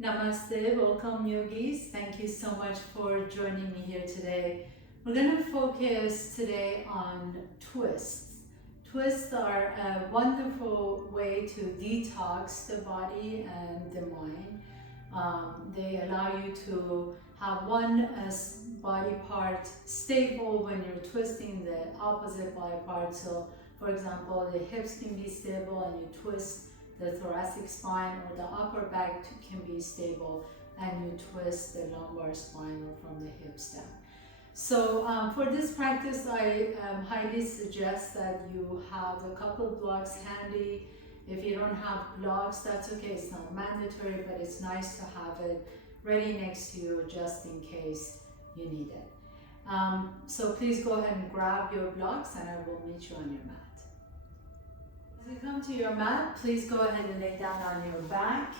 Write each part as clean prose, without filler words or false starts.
Namaste, welcome yogis. Thank you so much for joining me here today. We're going to focus today on twists. Twists are a wonderful way to detox the body and the mind. They allow you to have one body part stable when you're twisting the opposite body part. So, for example, the hips can be stable and you twist the thoracic spine, or the upper back can be stable and you twist the lumbar spine or from the hips down. So for this practice, I highly suggest that you have a couple of blocks handy. If you don't have blocks, that's okay, it's not mandatory, but it's nice to have it ready next to you just in case you need it. So please go ahead and grab your blocks and I will meet you on your mat. As you come to your mat, please go ahead and lay down on your back.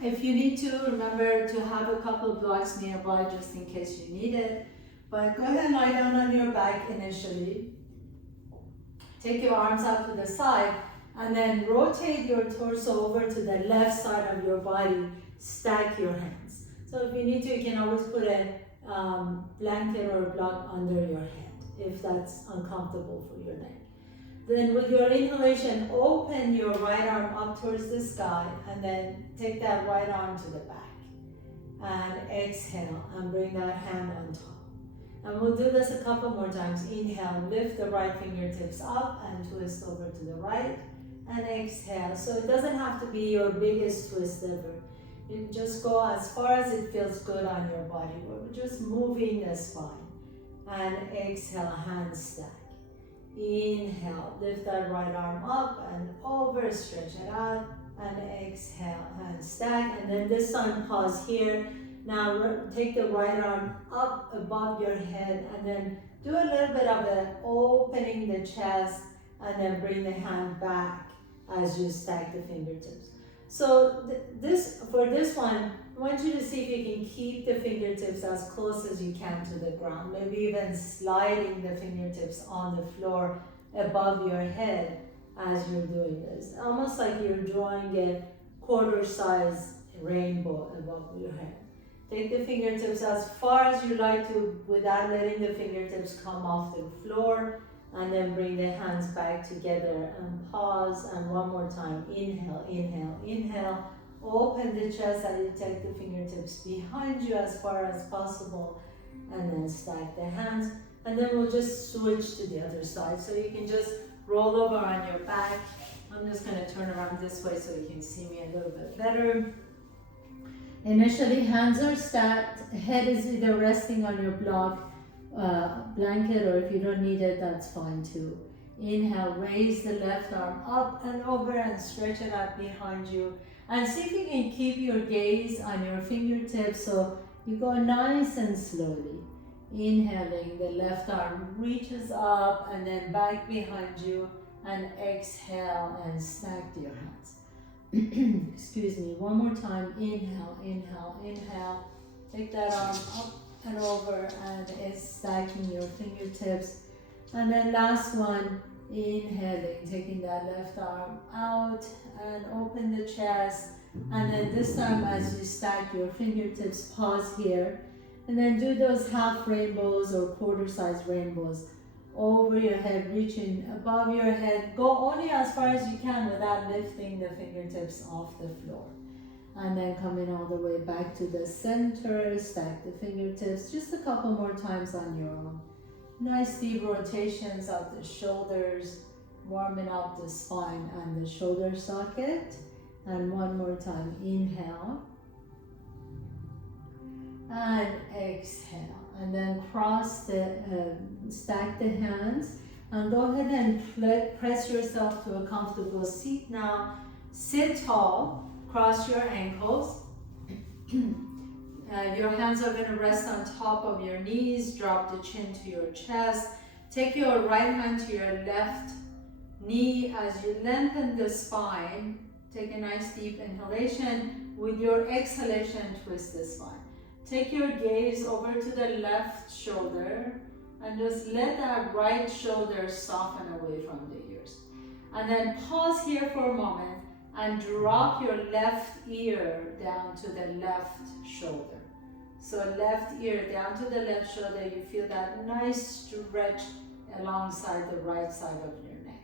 If you need to, remember to have a couple of blocks nearby just in case you need it. But go ahead and lie down on your back initially. Take your arms out to the side and then rotate your torso over to the left side of your body. Stack your hands. So if you need to, you can always put a blanket or a block under your head if that's uncomfortable for your neck. Then with your inhalation, open your right arm up towards the sky and then take that right arm to the back. And exhale and bring that hand on top. And we'll do this a couple more times. Inhale, lift the right fingertips up and twist over to the right. And exhale. So it doesn't have to be your biggest twist ever. You can just go as far as it feels good on your body. We're just moving the spine. And exhale, hand stack. Inhale, lift that right arm up and over, stretch it out, and exhale, hand stack, and then this time pause here. Now take the right arm up above your head and then do a little bit of an opening the chest and then bring the hand back as you stack the fingertips. So for this one, I want you to see if you can keep the fingertips as close as you can to the ground, maybe even sliding the fingertips on the floor above your head as you're doing this. Almost like you're drawing a quarter-size rainbow above your head. Take the fingertips as far as you like to without letting the fingertips come off the floor, and then bring the hands back together and pause, and one more time. Inhale, inhale, inhale. Open the chest and you take the fingertips behind you as far as possible and then stack the hands. And then we'll just switch to the other side. So you can just roll over on your back. I'm just going to turn around this way so you can see me a little bit better. Initially, hands are stacked. Head is either resting on your block, blanket, or if you don't need it, that's fine too. Inhale, raise the left arm up and over and stretch it out behind you. And see if you can keep your gaze on your fingertips so you go nice and slowly. Inhaling, the left arm reaches up and then back behind you, and exhale and stack your hands. Excuse me, one more time. Inhale, inhale, inhale. Take that arm up and over and it's stacking your fingertips. And then last one, inhaling, taking that left arm out and open the chest. And then this time as you stack your fingertips, pause here. And then do those half rainbows or quarter-size rainbows over your head, reaching above your head. Go only as far as you can without lifting the fingertips off the floor. And then coming all the way back to the center, stack the fingertips just a couple more times on your own. Nice deep rotations of the shoulders, warming up the spine and the shoulder socket. And one more time, inhale. And exhale. And then stack the hands. And go ahead and press yourself to a comfortable seat now. Sit tall. Cross your ankles. Your hands are going to rest on top of your knees. Drop the chin to your chest. Take your right hand to your left knee as you lengthen the spine. Take a nice deep inhalation. With your exhalation, twist the spine. Take your gaze over to the left shoulder and just let that right shoulder soften away from the ears. And then pause here for a moment. and drop your left ear down to the left shoulder. So left ear down to the left shoulder, you feel that nice stretch alongside the right side of your neck.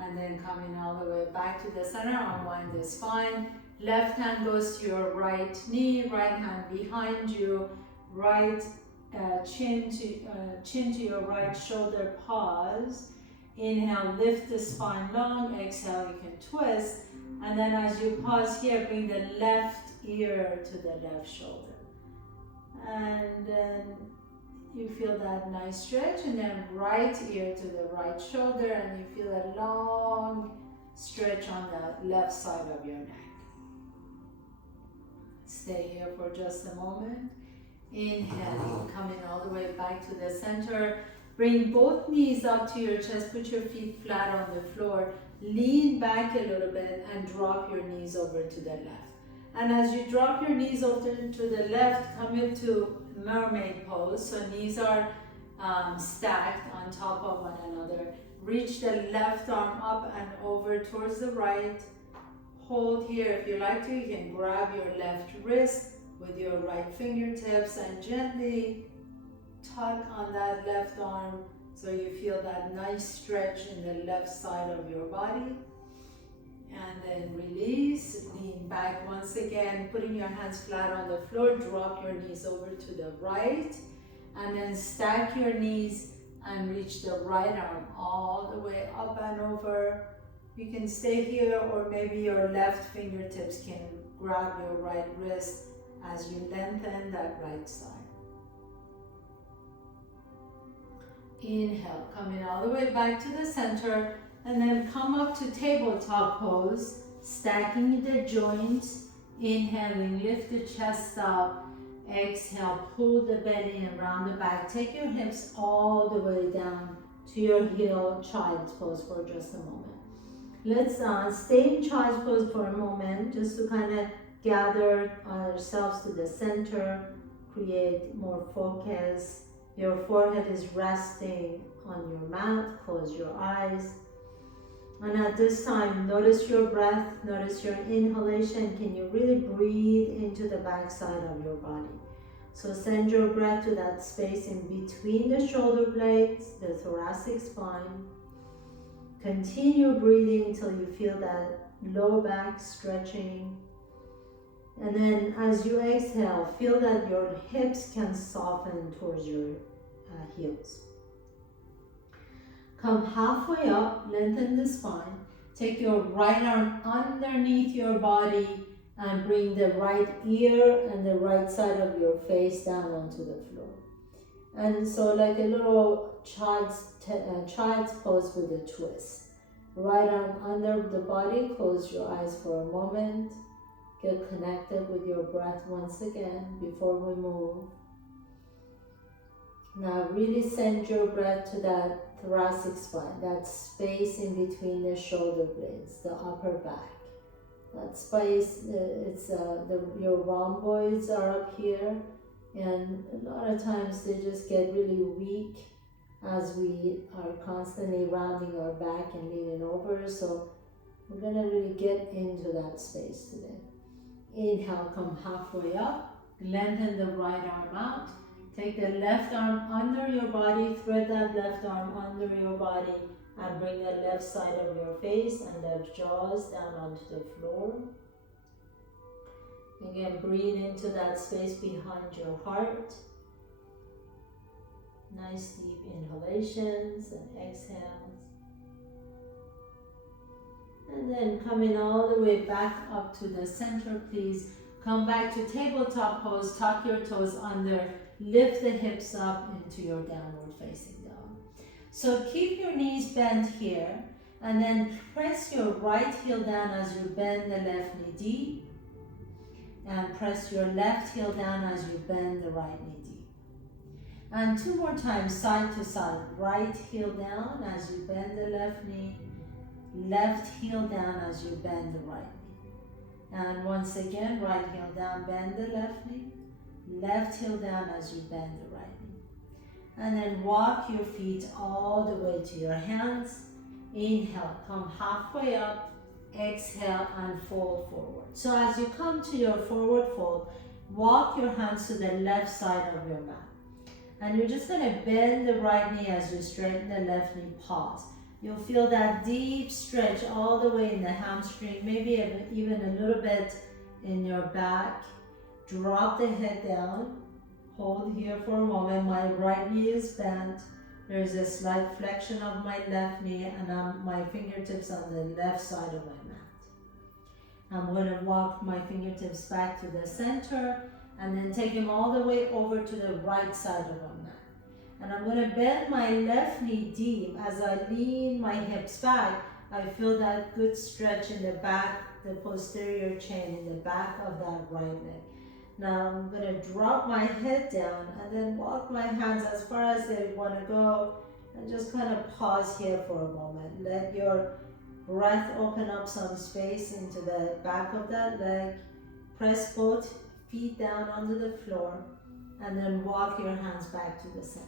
And then coming all the way back to the center, unwind the spine. Left hand goes to your right knee, right hand behind you, right chin to your right shoulder, pause. Inhale, lift the spine long, exhale, you can twist. And then as you pause here, bring the left ear to the left shoulder. And then you feel that nice stretch, and then right ear to the right shoulder, and you feel a long stretch on the left side of your neck. Stay here for just a moment. Inhale, coming all the way back to the center. Bring both knees up to your chest, put your feet flat on the floor, lean back a little bit and drop your knees over to the left. And as you drop your knees over to the left, come into mermaid pose. So knees are stacked on top of one another. Reach the left arm up and over towards the right. Hold here. If you like to, you can grab your left wrist with your right fingertips and gently tug on that left arm so you feel that nice stretch in the left side of your body. And then release, lean back once again, putting your hands flat on the floor, drop your knees over to the right, and then stack your knees and reach the right arm all the way up and over. You can stay here, or maybe your left fingertips can grab your right wrist as you lengthen that right side. Inhale, coming all the way back to the center, and then come up to tabletop pose, stacking the joints. Inhaling, lift the chest up. Exhale, pull the belly around the back. Take your hips all the way down to your heel, child's pose for just a moment. Let's stay in child's pose for a moment, just to kind of gather ourselves to the center, create more focus. Your forehead is resting on your mouth, close your eyes. And at this time, notice your breath, notice your inhalation. Can you really breathe into the back side of your body? So send your breath to that space in between the shoulder blades, the thoracic spine. Continue breathing until you feel that low back stretching. And then as you exhale, feel that your hips can soften towards your heels. Come halfway up, lengthen the spine. Take your right arm underneath your body and bring the right ear and the right side of your face down onto the floor. And so like a little child's pose with a twist. Right arm under the body, close your eyes for a moment. Get connected with your breath once again before we move. Now really send your breath to that thoracic spine, that space in between the shoulder blades, the upper back. That space, your rhomboids are up here, and a lot of times they just get really weak as we are constantly rounding our back and leaning over. So we're gonna really get into that space today. Inhale, come halfway up, lengthen the right arm out. Take the left arm under your body, thread that left arm under your body, and bring the left side of your face and left jaws down onto the floor. Again, breathe into that space behind your heart. Nice deep inhalations and exhales. And then coming all the way back up to the center, please. Come back to tabletop pose, tuck your toes under, lift the hips up into your downward facing dog. So keep your knees bent here, and then press your right heel down as you bend the left knee deep, and press your left heel down as you bend the right knee deep. And two more times, side to side. Right heel down as you bend the left knee, left heel down as you bend the right knee. And once again, right heel down, bend the left knee, left heel down as you bend the right knee. And then walk your feet all the way to your hands. Inhale, come halfway up. exhale and fold forward. So as you come to your forward fold, walk your hands to the left side of your mat. And you're just going to bend the right knee as you straighten the left knee. Pause. You'll feel that deep stretch all the way in the hamstring, maybe even a little bit in your back. Drop the head down. Hold here for a moment. My right knee is bent. There's a slight flexion of my left knee, and my fingertips on the left side of my mat. I'm going to walk my fingertips back to the center and then take them all the way over to the right side of my mat. And I'm going to bend my left knee deep. As I lean my hips back, I feel that good stretch in the back, the posterior chain in the back of that right leg. Now I'm going to drop my head down and then walk my hands as far as they want to go, and just kind of pause here for a moment. Let your breath open up some space into the back of that leg. Press both feet down onto the floor, and then walk your hands back to the center.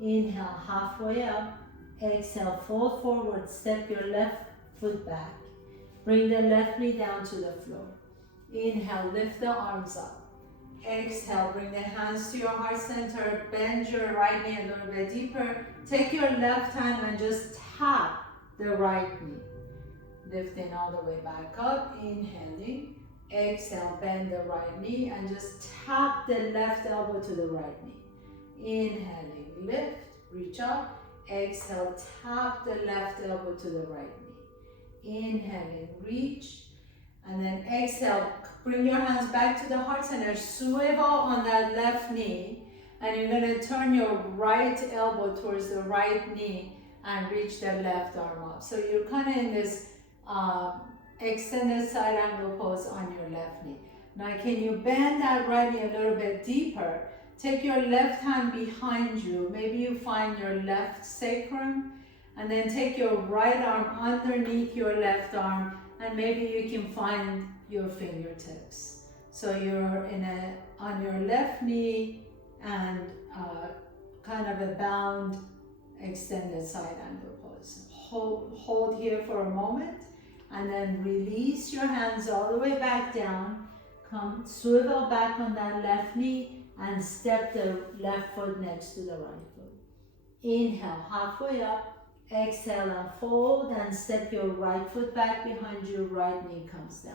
Inhale, halfway up. Exhale, fold forward, step your left foot back. Bring the left knee down to the floor. Inhale, lift the arms up. Exhale, bring the hands to your heart center. Bend your right knee a little bit deeper. Take your left hand and just tap the right knee. Lifting all the way back up, inhaling. Exhale, bend the right knee and just tap the left elbow to the right knee. Inhaling, lift, reach up. Exhale, tap the left elbow to the right knee. Inhaling, reach. And then exhale, bring your hands back to the heart center. Swivel on that left knee. And you're going to turn your right elbow towards the right knee and reach the left arm up. So you're kind of in this extended side angle pose on your left knee. Now can you bend that right knee a little bit deeper? Take your left hand behind you. Maybe you find your left sacrum, and then take your right arm underneath your left arm, and maybe you can find your fingertips. So you're on your left knee and kind of a bound extended side angle pose. Hold here for a moment, and then release your hands all the way back down. Come, swivel back on that left knee and step the left foot next to the right foot. Inhale, halfway up. Exhale and fold, and step your right foot back behind you. Right knee comes down.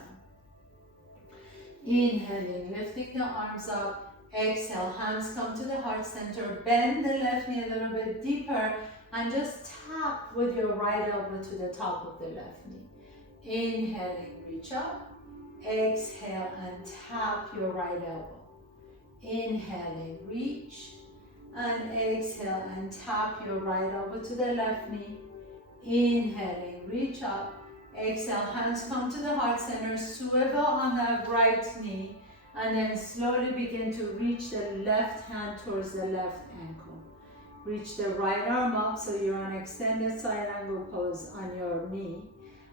Inhaling, lifting the arms up. Exhale, hands come to the heart center. Bend the left knee a little bit deeper and just tap with your right elbow to the top of the left knee. Inhaling, reach up. Exhale and tap your right elbow. Inhaling, reach. And exhale and tap your right elbow to the left knee. Inhaling, reach up. Exhale, hands come to the heart center. Swivel on that right knee. And then slowly begin to reach the left hand towards the left ankle. Reach the right arm up so you're on extended side angle pose on your knee.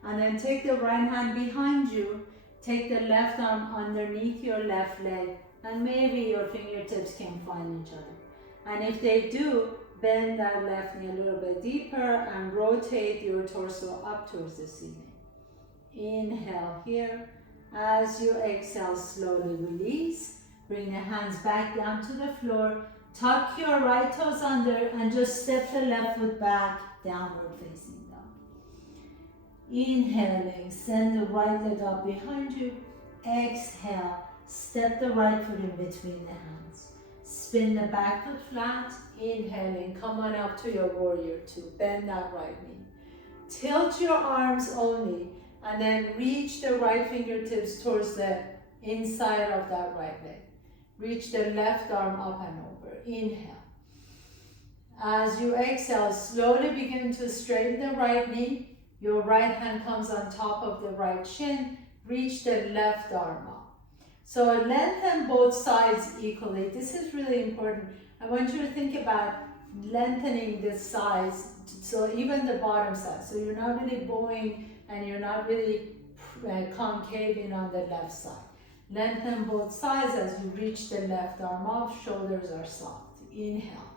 And then take the right hand behind you. Take the left arm underneath your left leg. And maybe your fingertips can find each other. And if they do, bend that left knee a little bit deeper and rotate your torso up towards the ceiling. Inhale here. As you exhale, slowly release. Bring the hands back down to the floor. Tuck your right toes under and just step the left foot back, downward facing dog. Inhaling, send the right leg up behind you. Exhale, step the right foot in between the hands. Spin the back foot flat. Inhaling, come on up to your warrior two. Bend that right knee. Tilt your arms only, and then reach the right fingertips towards the inside of that right leg. Reach the left arm up and over. Inhale. As you exhale, slowly begin to straighten the right knee. Your right hand comes on top of the right shin. Reach the left arm up. So lengthen both sides equally. This is really important. I want you to think about lengthening the sides, so even the bottom side. So you're not really bowing and you're not really concaving on the left side. Lengthen both sides as you reach the left arm up. Shoulders are soft. Inhale.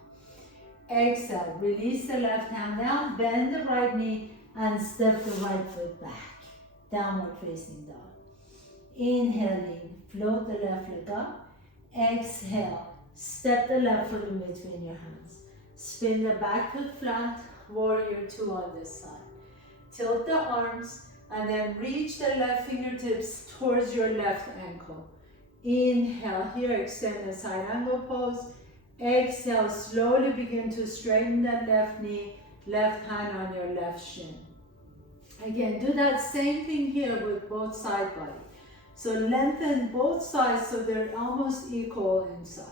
Exhale. Release the left hand down. Bend the right knee and step the right foot back. downward facing dog. Inhaling, float the left leg up. Exhale, step the left foot in between your hands. Spin the back foot flat, warrior two on this side. Tilt the arms and then reach the left fingertips towards your left ankle. Inhale, here extend the side angle pose. Exhale, slowly begin to straighten that left knee, left hand on your left shin. Again, do that same thing here with both side body. So lengthen both sides so they're almost equal in size.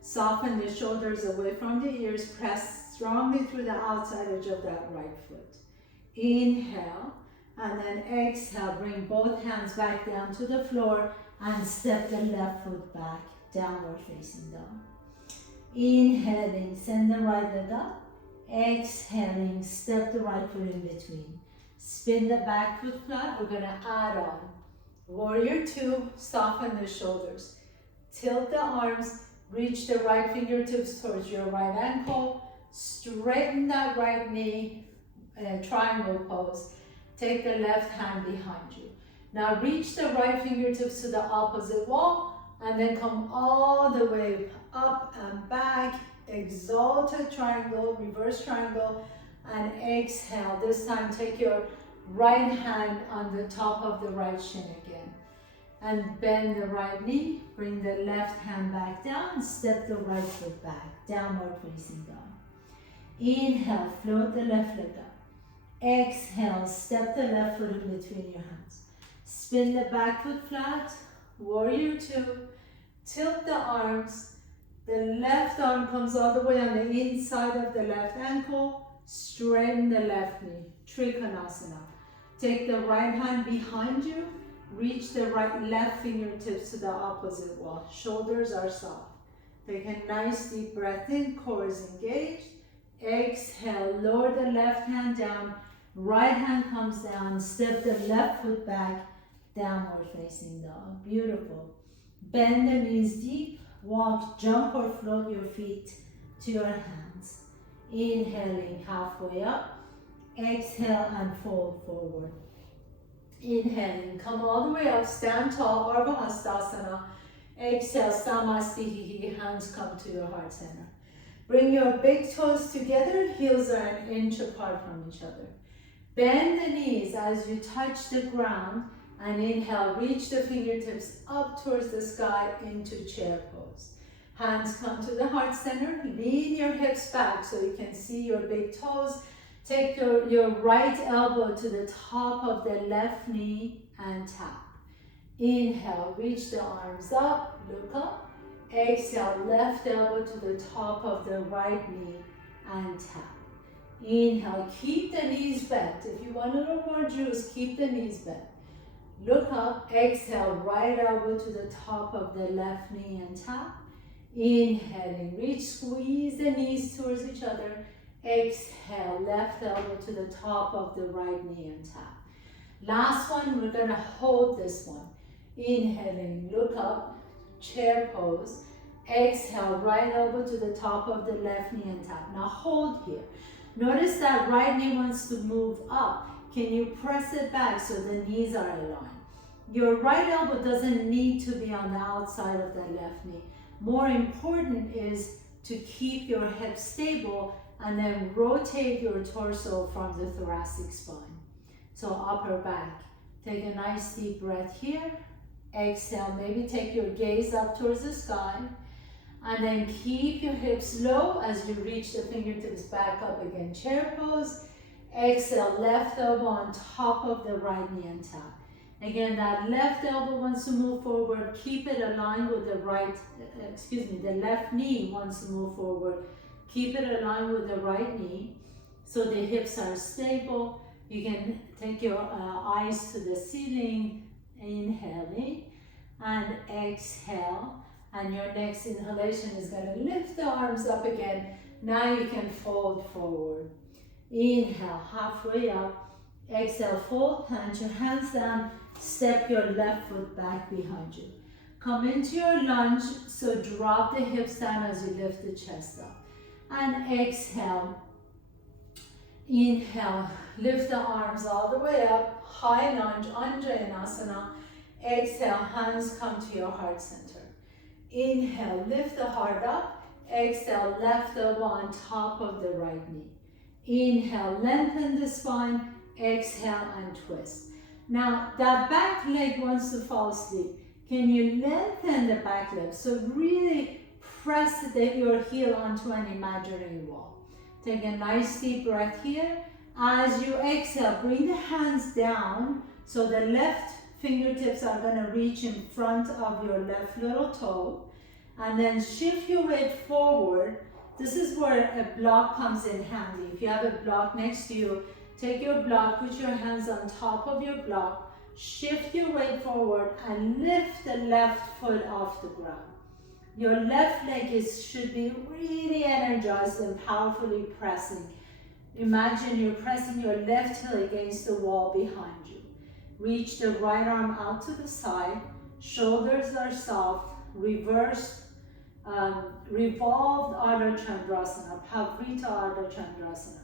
Soften the shoulders away from the ears, press strongly through the outside edge of that right foot. Inhale, and then exhale, bring both hands back down to the floor and step the left foot back, downward facing dog. Inhaling, send the right leg up. Exhaling, step the right foot in between. Spin the back foot flat, we're gonna add on. Warrior two, soften the shoulders. Tilt the arms, reach the right fingertips towards your right ankle. Straighten that right knee, triangle pose. Take the left hand behind you. Now reach the right fingertips to the opposite wall and then come all the way up and back. Exalted triangle, reverse triangle, and exhale. This time take your right hand on the top of the right shin again. And bend the right knee, bring the left hand back down, step the right foot back, downward facing dog. Inhale, float the left leg up. Exhale, step the left foot in between your hands. Spin the back foot flat, warrior two. Tilt the arms. The left arm comes all the way on the inside of the left ankle. Straighten the left knee, Trikonasana. Take the right hand behind you. Reach the left fingertips to the opposite wall. Shoulders are soft. Take a nice deep breath in, core is engaged. Exhale, lower the left hand down. Right hand comes down. Step the left foot back, downward facing dog. Beautiful. Bend the knees deep. Walk, jump or float your feet to your hands. Inhaling halfway up. Exhale and fold forward. Inhaling, come all the way up, stand tall, Ardha Hastasana. Exhale, Samasthiti, hands come to your heart center. Bring your big toes together, heels are an inch apart from each other. Bend the knees as you touch the ground, and inhale, reach the fingertips up towards the sky into chair pose. Hands come to the heart center, lean your hips back so you can see your big toes. Take your right elbow to the top of the left knee and tap. Inhale, reach the arms up, look up. Exhale, left elbow to the top of the right knee and tap. Inhale, keep the knees bent. If you want a little more juice, keep the knees bent. Look up, exhale, right elbow to the top of the left knee and tap. Inhaling, reach, squeeze the knees towards each other. Exhale, left elbow to the top of the right knee and tap. Last one, we're gonna hold this one. Inhaling, look up, chair pose. Exhale, right elbow to the top of the left knee and tap. Now hold here. Notice that right knee wants to move up. Can you press it back so the knees are aligned? Your right elbow doesn't need to be on the outside of the left knee. More important is to keep your hips stable and then rotate your torso from the thoracic spine. So upper back. Take a nice deep breath here. Exhale, maybe take your gaze up towards the sky. And then keep your hips low as you reach the fingertips back up again. Chair pose. Exhale, left elbow on top of the right knee and tap. Again, that left elbow wants to move forward. Keep it aligned with the the left knee wants to move forward. Keep it aligned with the right knee so the hips are stable. You can take your eyes to the ceiling, inhaling, and exhale. And your next inhalation is going to lift the arms up again. Now you can fold forward. Inhale, halfway up. Exhale, fold, plant your hands down. Step your left foot back behind you. Come into your lunge, so drop the hips down as you lift the chest up. And exhale. Inhale, lift the arms all the way up. high lunge, Anjaneyasana. Exhale, hands come to your heart center. Inhale, lift the heart up. Exhale, left elbow on top of the right knee. Inhale, lengthen the spine. Exhale and twist. Now that back leg wants to fall asleep. Can you lengthen the back leg? So really press your heel onto an imaginary wall. Take a nice deep breath here. As you exhale, bring the hands down so the left fingertips are going to reach in front of your left little toe. And then shift your weight forward. This is where a block comes in handy. If you have a block next to you, take your block, put your hands on top of your block, shift your weight forward and lift the left foot off the ground. Your left leg should be really energized and powerfully pressing. Imagine you're pressing your left heel against the wall behind you. Reach the right arm out to the side, shoulders are soft, reverse, revolved Ardha Chandrasana, Pavrita Ardha Chandrasana.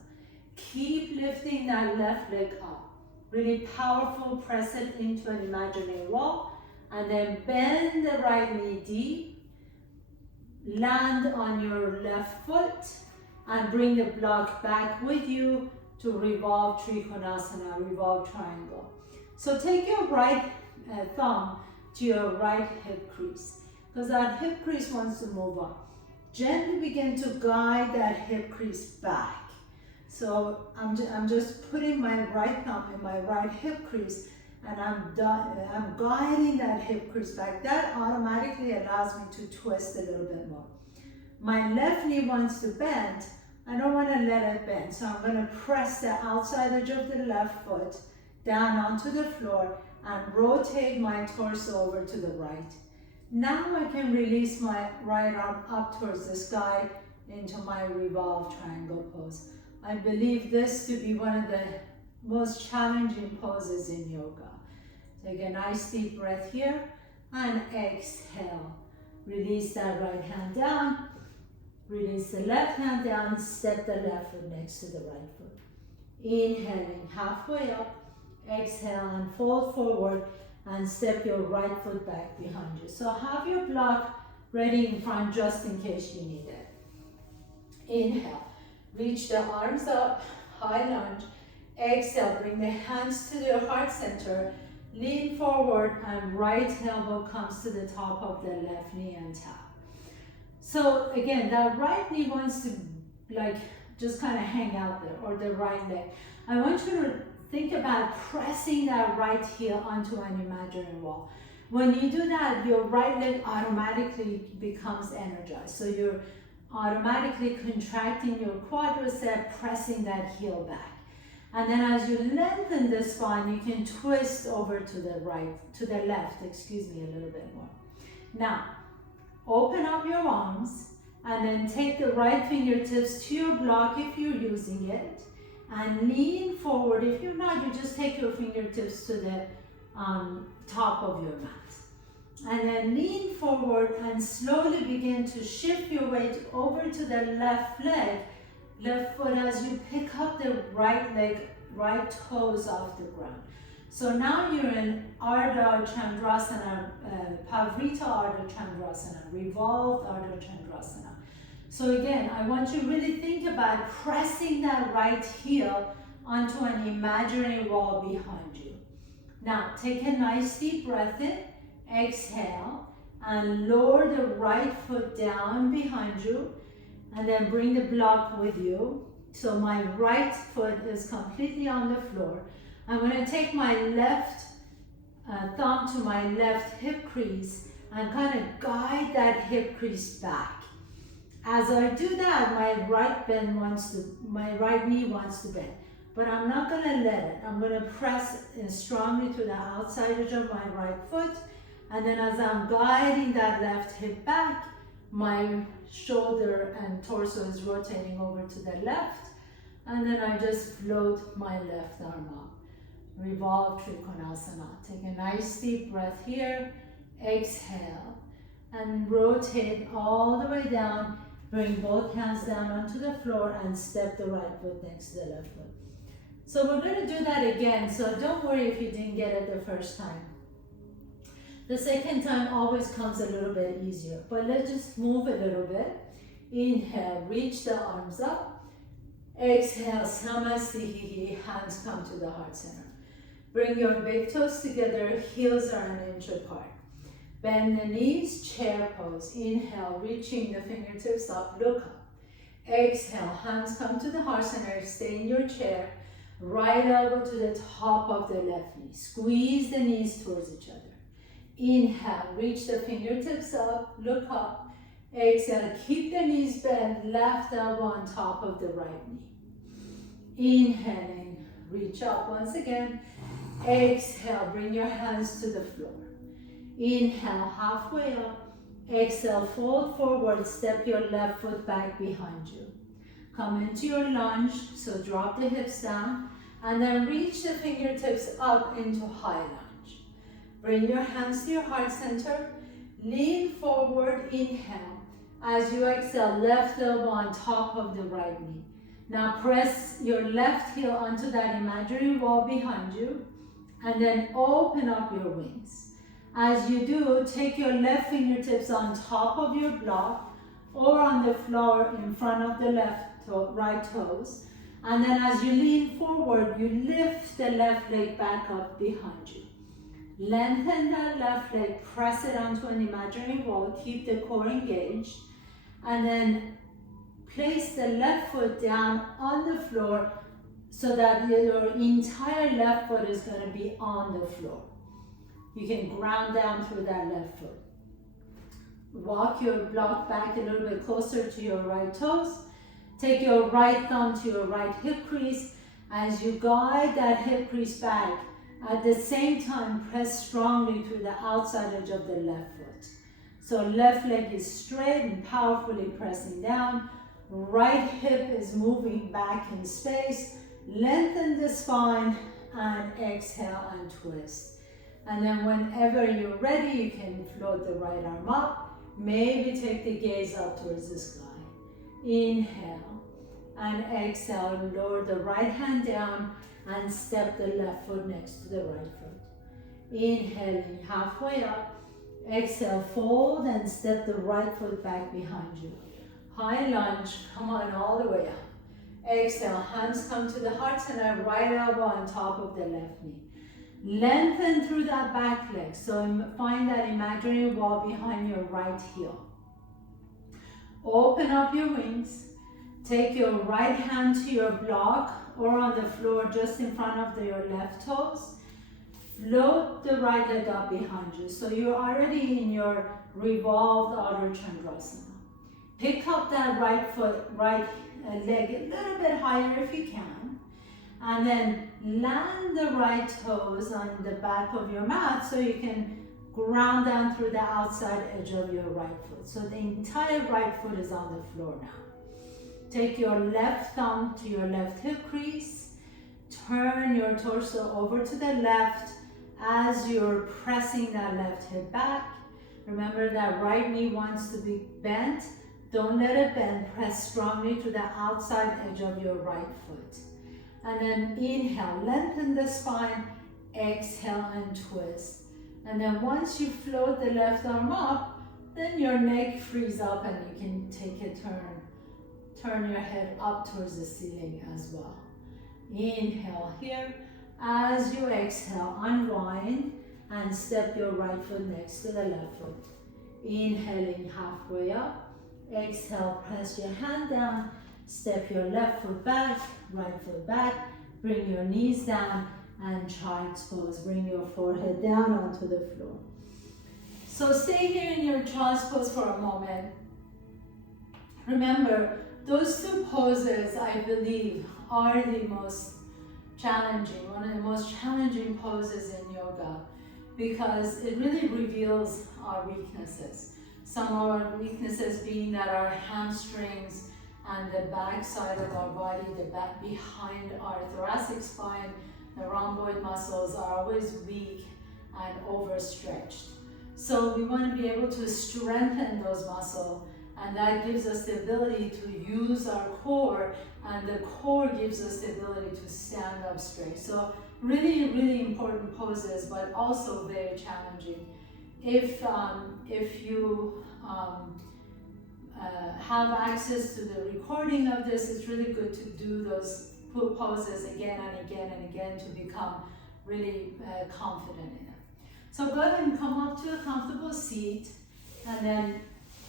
Keep lifting that left leg up. Really powerful, press it into an imaginary wall, and then bend the right knee deep, land on your left foot, and bring the block back with you to revolve Trikonasana, revolve triangle. So take your right thumb to your right hip crease, because that hip crease wants to move up. Gently begin to guide that hip crease back. So I'm just putting my right thumb in my right hip crease, and I'm guiding that hip crease back. That automatically allows me to twist a little bit more. My left knee wants to bend. I don't want to let it bend, so I'm going to press the outside edge of the left foot down onto the floor and rotate my torso over to the right. Now I can release my right arm up towards the sky into my revolved triangle pose. I believe this to be one of the most challenging poses in yoga. Take a nice deep breath here and exhale. Release that right hand down. Release the left hand down, step the left foot next to the right foot. Inhaling halfway up, exhale and fold forward and step your right foot back behind you. So have your block ready in front just in case you need it. Inhale, reach the arms up, high lunge. Exhale, bring the hands to your heart center. Lean forward and right elbow comes to the top of the left knee and tap. So again, that right knee wants to just kind of hang out there, or the right leg. I want you to think about pressing that right heel onto an imaginary wall. When you do that, your right leg automatically becomes energized. So you're automatically contracting your quadricep, pressing that heel back. And then as you lengthen the spine, you can twist over to the left, a little bit more. Now, open up your arms and then take the right fingertips to your block if you're using it, and lean forward. If you're not, you just take your fingertips to the top of your mat. And then lean forward and slowly begin to shift your weight over to the left leg, left foot, as you pick up the right leg, right toes off the ground. So now you're in Ardha Chandrasana, Pavrita Ardha Chandrasana, revolved Ardha Chandrasana. So again, I want you to really think about pressing that right heel onto an imaginary wall behind you. Now take a nice deep breath in, exhale, and lower the right foot down behind you, and then bring the block with you. So my right foot is completely on the floor. I'm going to take my left thumb to my left hip crease and kind of guide that hip crease back. As I do that, my right knee wants to bend, but I'm not going to let it. I'm going to press strongly to the outside edge of my right foot, and then as I'm guiding that left hip back, my shoulder and torso is rotating over to the left, and then I just float my left arm up. Revolve Trikonasana. Take a nice deep breath here. Exhale and rotate all the way down. Bring both hands down onto the floor and step the right foot next to the left foot. So we're going to do that again, so don't worry if you didn't get it the first time. The second time always comes a little bit easier, but let's just move a little bit. Inhale, reach the arms up. Exhale, Samasthiti, hands come to the heart center. Bring your big toes together, heels are an inch apart. Bend the knees, chair pose. Inhale, reaching the fingertips up, look up. Exhale, hands come to the heart center, stay in your chair. Right elbow to the top of the left knee. Squeeze the knees towards each other. Inhale, reach the fingertips up, look up. Exhale, keep the knees bent, left elbow on top of the right knee. Inhaling, reach up once again. Exhale, bring your hands to the floor. Inhale, halfway up. Exhale, fold forward, step your left foot back behind you. Come into your lunge, so drop the hips down, and then reach the fingertips up into high lunge. Bring your hands to your heart center, lean forward, inhale. As you exhale, left elbow on top of the right knee. Now press your left heel onto that imaginary wall behind you, and then open up your wings. As you do, take your left fingertips on top of your block or on the floor in front of the right toes. And then as you lean forward, you lift the left leg back up behind you. Lengthen that left leg, press it onto an imaginary wall, keep the core engaged, and then place the left foot down on the floor so that your entire left foot is going to be on the floor. You can ground down through that left foot. Walk your block back a little bit closer to your right toes. Take your right thumb to your right hip crease. As you guide that hip crease back, at the same time, press strongly through the outside edge of the left foot. So left leg is straight and powerfully pressing down. Right hip is moving back in space. Lengthen the spine and exhale and twist. And then whenever you're ready, you can float the right arm up. Maybe take the gaze up towards the sky. Inhale and exhale. Lower the right hand down and step the left foot next to the right foot. Inhaling halfway up. Exhale, fold and step the right foot back behind you. High lunge, come on all the way up. Exhale, hands come to the heart center, right elbow on top of the left knee. Lengthen through that back leg, so find that imaginary wall behind your right heel. Open up your wings. Take your right hand to your block or on the floor just in front of your left toes. Float the right leg up behind you. So you're already in your revolved Ardha Chandrasana. Pick up that right leg a little bit higher if you can. And then land the right toes on the back of your mat so you can ground down through the outside edge of your right foot. So the entire right foot is on the floor now. Take your left thumb to your left hip crease. Turn your torso over to the left as you're pressing that left hip back. Remember that right knee wants to be bent. Don't let it bend. Press strongly to the outside edge of your right foot. And then inhale, lengthen the spine. Exhale and twist. And then once you float the left arm up, then your neck frees up and you can take a turn. Turn your head up towards the ceiling as well. Inhale here. As you exhale, unwind and step your right foot next to the left foot. Inhaling halfway up. Exhale, press your hand down. Step your left foot back, right foot back. Bring your knees down and child's pose. Bring your forehead down onto the floor. So stay here in your child's pose for a moment. Remember, those two poses, I believe, are the most challenging, one of the most challenging poses in yoga because it really reveals our weaknesses. Some of our weaknesses being that our hamstrings and the back side of our body, the back behind our thoracic spine, the rhomboid muscles are always weak and overstretched. So we want to be able to strengthen those muscles and that gives us the ability to use our core, and the core gives us the ability to stand up straight. So really, really important poses, but also very challenging. If you have access to the recording of this, it's really good to do those poses again and again and again to become really confident in it. So go ahead and come up to a comfortable seat, and then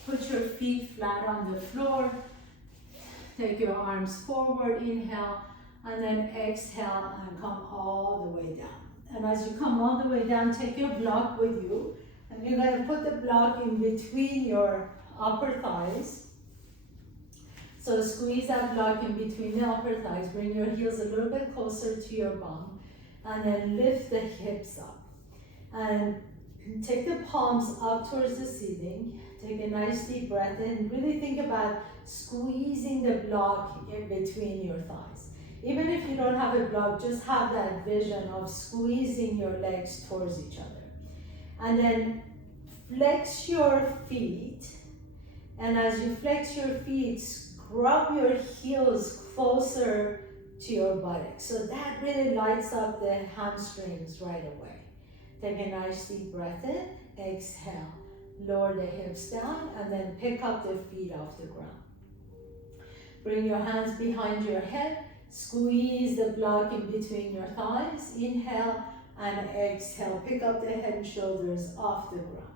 put your feet flat on the floor. Take your arms forward, inhale, and then exhale and come all the way down. And as you come all the way down, take your block with you, and you're going to put the block in between your upper thighs. So squeeze that block in between the upper thighs, bring your heels a little bit closer to your bum, and then lift the hips up. And take the palms up towards the ceiling. Take a nice deep breath in. Really think about squeezing the block in between your thighs. Even if you don't have a block, just have that vision of squeezing your legs towards each other. And then flex your feet. And as you flex your feet, scrub your heels closer to your buttocks. So that really lights up the hamstrings right away. Take a nice deep breath in, exhale. Lower the hips down, and then pick up the feet off the ground. Bring your hands behind your head. Squeeze the block in between your thighs. Inhale and exhale. Pick up the head and shoulders off the ground.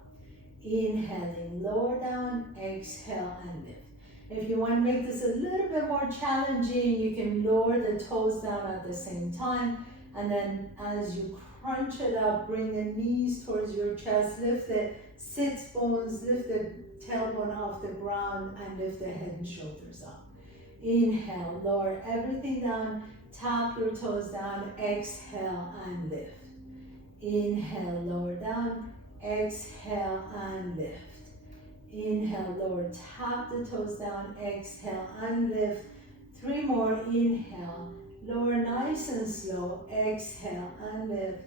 Inhaling, lower down, exhale and lift. If you want to make this a little bit more challenging, you can lower the toes down at the same time. And then as you crunch it up, bring the knees towards your chest, lift the sits bones, lift the tailbone off the ground, and lift the head and shoulders up. Inhale, lower everything down, tap your toes down, exhale and lift. Inhale, lower down, exhale and lift. Inhale, lower, tap the toes down, exhale and lift. 3 more, inhale, lower nice and slow, exhale and lift.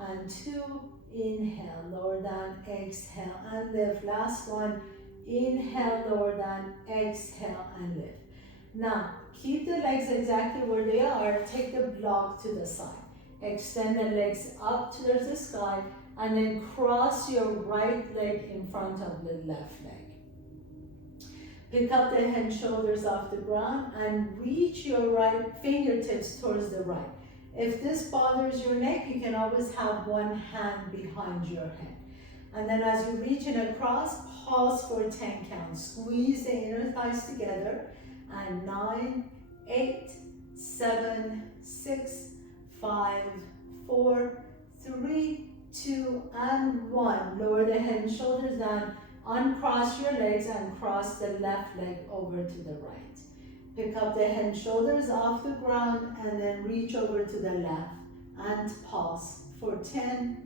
And 2, inhale, lower down, exhale and lift. Last one, inhale, lower down, exhale and lift. Now, keep the legs exactly where they are. Take the block to the side. Extend the legs up towards the sky, and then cross your right leg in front of the left leg. Pick up the head and shoulders off the ground and reach your right fingertips towards the right. If this bothers your neck, you can always have one hand behind your head. And then as you reach it across, pause for 10 counts. Squeeze the inner thighs together. And 9, 8, 7, 6, 5, 4, 3, 2, and 1. Lower the head and shoulders down. Uncross your legs and cross the left leg over to the right. Pick up the head and shoulders off the ground and then reach over to the left and pause for 10,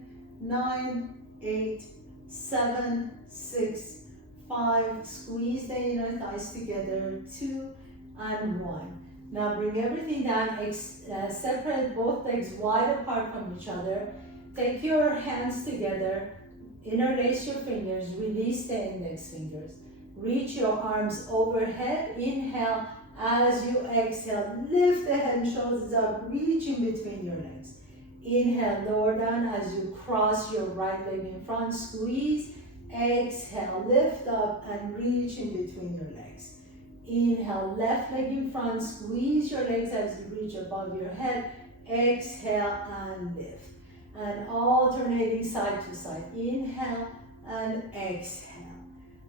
9, 8, 7, 6, 5. Squeeze the inner thighs together. 2 and 1. Now bring everything down. Separate both legs wide apart from each other. Take your hands together. Interlace your fingers. Release the index fingers. Reach your arms overhead. Inhale. As you exhale, lift the head and shoulders up, reach in between your legs. Inhale, lower down as you cross your right leg in front, squeeze. Exhale, lift up and reach in between your legs. Inhale, left leg in front, squeeze your legs as you reach above your head. Exhale and lift. And alternating side to side. Inhale and exhale.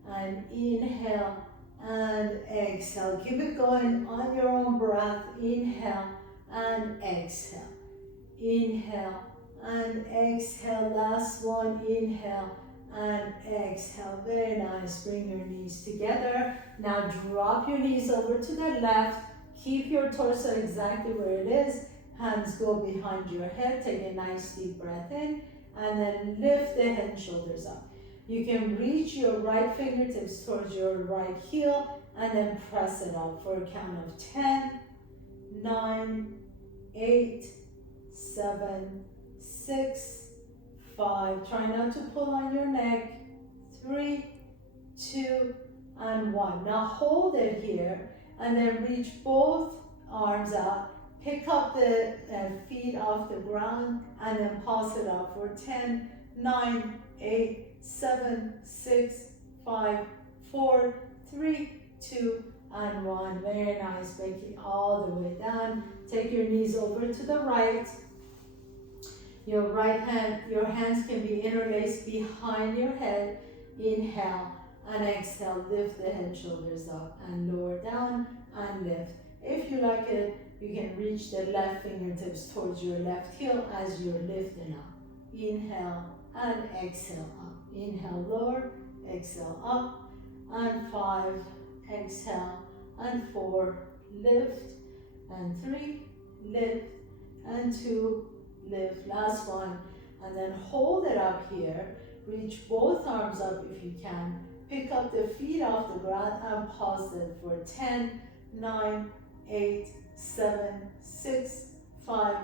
And inhale and exhale. Keep it going on your own breath. Inhale and exhale. Inhale and exhale. Last one. Inhale and exhale. Very nice. Bring your knees together. Now drop your knees over to the left. Keep your torso exactly where it is. Hands go behind your head. Take a nice deep breath in and then lift the head and shoulders up. You can reach your right fingertips towards your right heel and then press it up for a count of 10, 9, 8, 7, 6, 5. Try not to pull on your neck. 3, 2, and 1. Now hold it here and then reach both arms out. Pick up the feet off the ground and then pulse it up for 10, 9, 8, 7, 6, 5, 4, 3, 2, and 1. Very nice. Break it all the way down. Take your knees over to the right. Your hands can be interlaced behind your head. Inhale and exhale. Lift the head, shoulders up and lower down and lift. If you like it, you can reach the left fingertips towards your left heel as you're lifting up. Inhale and exhale up. Inhale, lower, exhale up, and 5, exhale, and 4, lift, and 3, lift, and 2, lift. Last one, and then hold it up here. Reach both arms up if you can. Pick up the feet off the ground and pause it for 10, 9, 8, 7, 6, 5,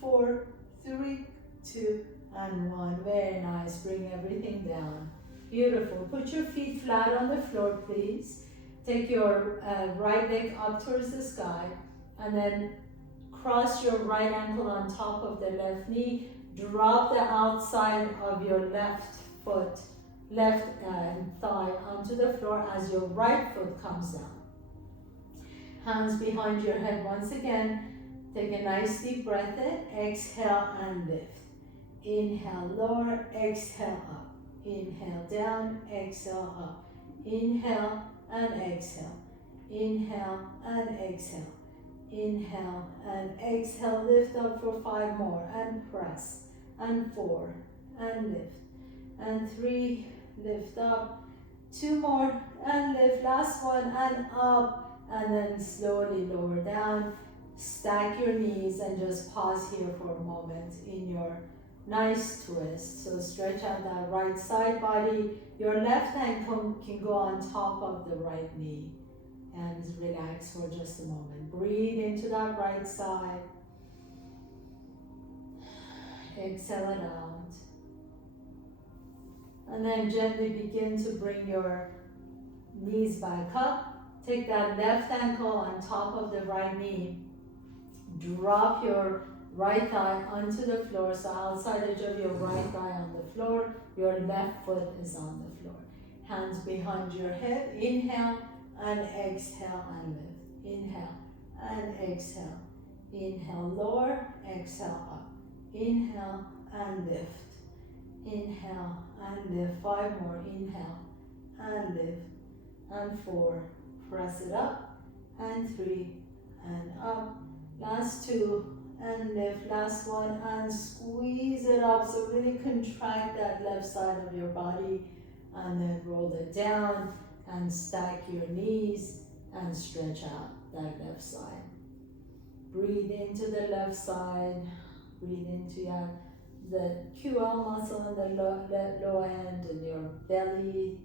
4, 3, 2, and 1. Very nice. Bring everything down. Beautiful. Put your feet flat on the floor, please. Take your right leg up towards the sky and then cross your right ankle on top of the left knee. Drop the outside of your left foot, left thigh onto the floor as your right foot comes down. Hands behind your head once again. Take a nice deep breath in. Exhale and lift. Inhale, lower, exhale up. Inhale, down, exhale up. Inhale and exhale. Inhale and exhale. Inhale and exhale. Lift up for 5 more and press. And 4 and lift. And 3, lift up. 2 more and lift. Last one and up. And then slowly lower down. Stack your knees and just pause here for a moment in your nice twist. So stretch out that right side body. Your left hand can go on top of the right knee. And relax for just a moment. Breathe into that right side. Exhale it out. And then gently begin to bring your knees back up. Take that left ankle on top of the right knee. Drop your right thigh onto the floor. So outside edge of your right thigh on the floor, your left foot is on the floor. Hands behind your head. Inhale and exhale and lift. Inhale and exhale. Inhale, lower, exhale up. Inhale and lift. Inhale and lift. 5 more. Inhale and lift. And 4. Press it up, and 3, and up. Last 2, and lift. Last 1, and squeeze it up. So really contract that left side of your body, and then roll it down, and stack your knees, and stretch out that left side. Breathe into the left side. Breathe into the QL muscle in the low end, and your belly.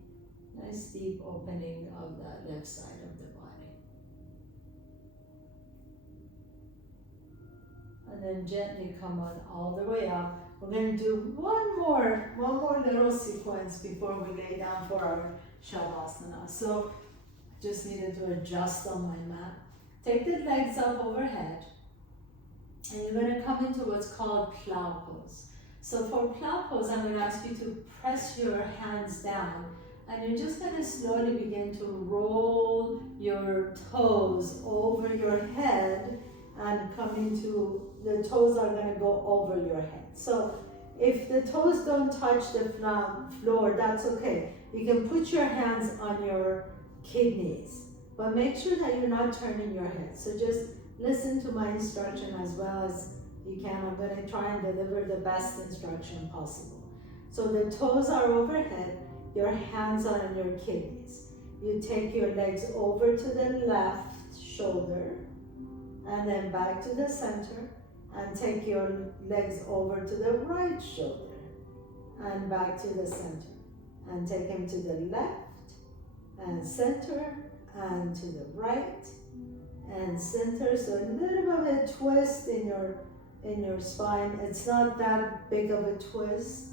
Nice deep opening of that left side of the body. And then gently come on all the way up. We're going to do one more little sequence before we lay down for our Shavasana. So just needed to adjust on my mat. Take the legs up overhead. And you're going to come into what's called plow pose. So for plow pose, I'm going to ask you to press your hands down. And you're just going to slowly begin to roll your toes over your head and come into, the toes are going to go over your head. So if the toes don't touch the floor, that's okay. You can put your hands on your kidneys, but make sure that you're not turning your head. So just listen to my instruction as well as you can. I'm going to try and deliver the best instruction possible. So the toes are overhead. Your hands are on your kidneys. You take your legs over to the left shoulder and then back to the center, and take your legs over to the right shoulder and back to the center, and take them to the left and center and to the right and center. So a little bit of a twist in your spine. It's not that big of a twist.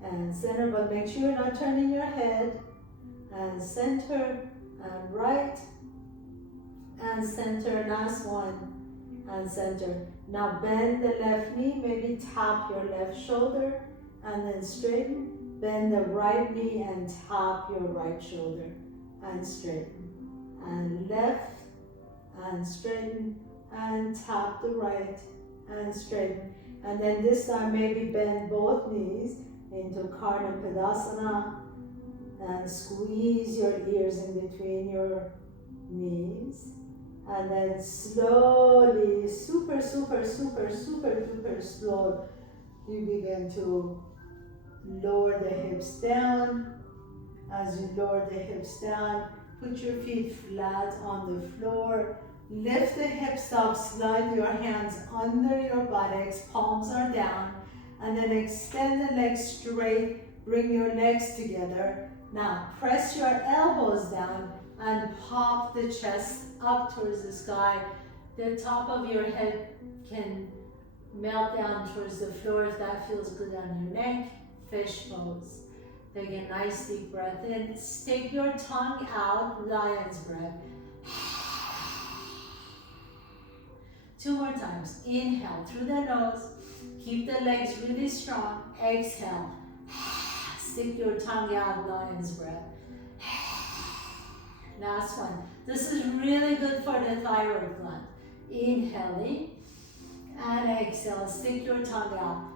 And center, but make sure you're not turning your head. And center and right, and center. Last one, and center. Now bend the left knee, maybe tap your left shoulder, and then straighten. Bend the right knee and tap your right shoulder, and straighten. And left, and straighten, and tap the right, and straighten. And then this time maybe bend both knees into Karna Padasana, and squeeze your ears in between your knees. And then slowly, super, super, super, super duper slow, you begin to lower the hips down. As you lower the hips down, put your feet flat on the floor. Lift the hips up, slide your hands under your buttocks, palms are down, and then extend the legs straight, bring your legs together. Now press your elbows down and pop the chest up towards the sky. The top of your head can melt down towards the floor if that feels good on your neck. Fish pose. Take a nice deep breath in. Stick your tongue out, lion's breath. 2 more times. Inhale through the nose. Keep the legs really strong. Exhale. Stick your tongue out, lion's breath. Last one. This is really good for the thyroid gland. Inhaling and exhale. Stick your tongue out.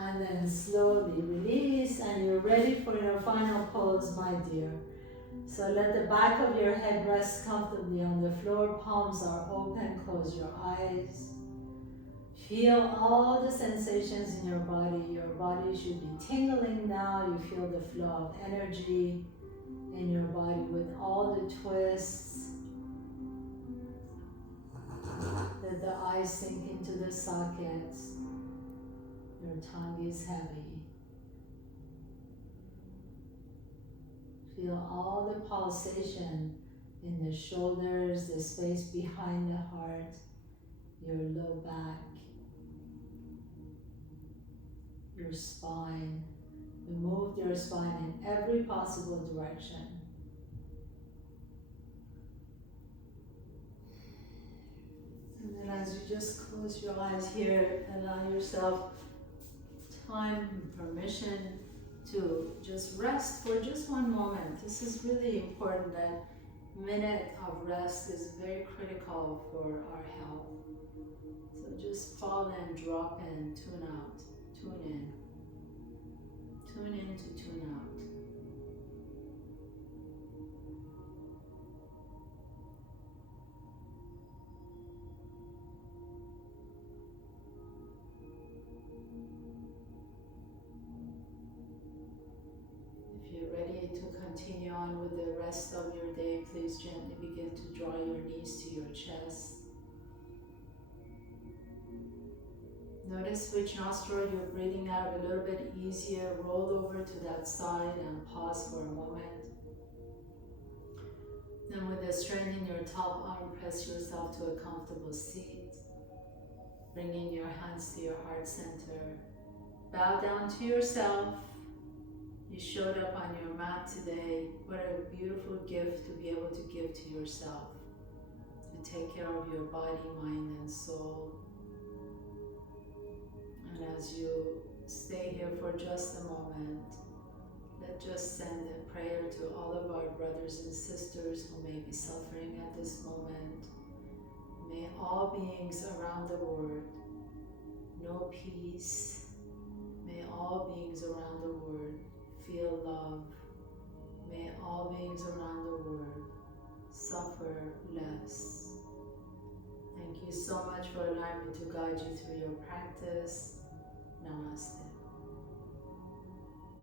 And then slowly release, and you're ready for your final pose, my dear. So let the back of your head rest comfortably on the floor. Palms are open. Close your eyes. Feel all the sensations in your body. Your body should be tingling now. You feel the flow of energy in your body with all the twists. Let the eyes sink into the sockets. Your tongue is heavy. Feel all the pulsation in the shoulders, the space behind the heart, your low back, your spine. We moved your spine in every possible direction. And then as you just close your eyes here, allow yourself time and permission to just rest for just one moment. This is really important. That minute of rest is very critical for our health. So just fall in, drop in, tune out, tune in. Tune in to tune out. Continue on with the rest of your day. Please gently begin to draw your knees to your chest. Notice which nostril you're breathing out a little bit easier. Roll over to that side and pause for a moment. Then with the strength in your top arm, press yourself to a comfortable seat. Bringing your hands to your heart center. Bow down to yourself. You showed up on your mat today. What a beautiful gift to be able to give to yourself. To take care of your body, mind, and soul. And as you stay here for just a moment, let's just send a prayer to all of our brothers and sisters who may be suffering at this moment. May all beings around the world know peace. May all beings around the world feel love. May all beings around the world suffer less. Thank you so much for allowing me to guide you through your practice. Namaste.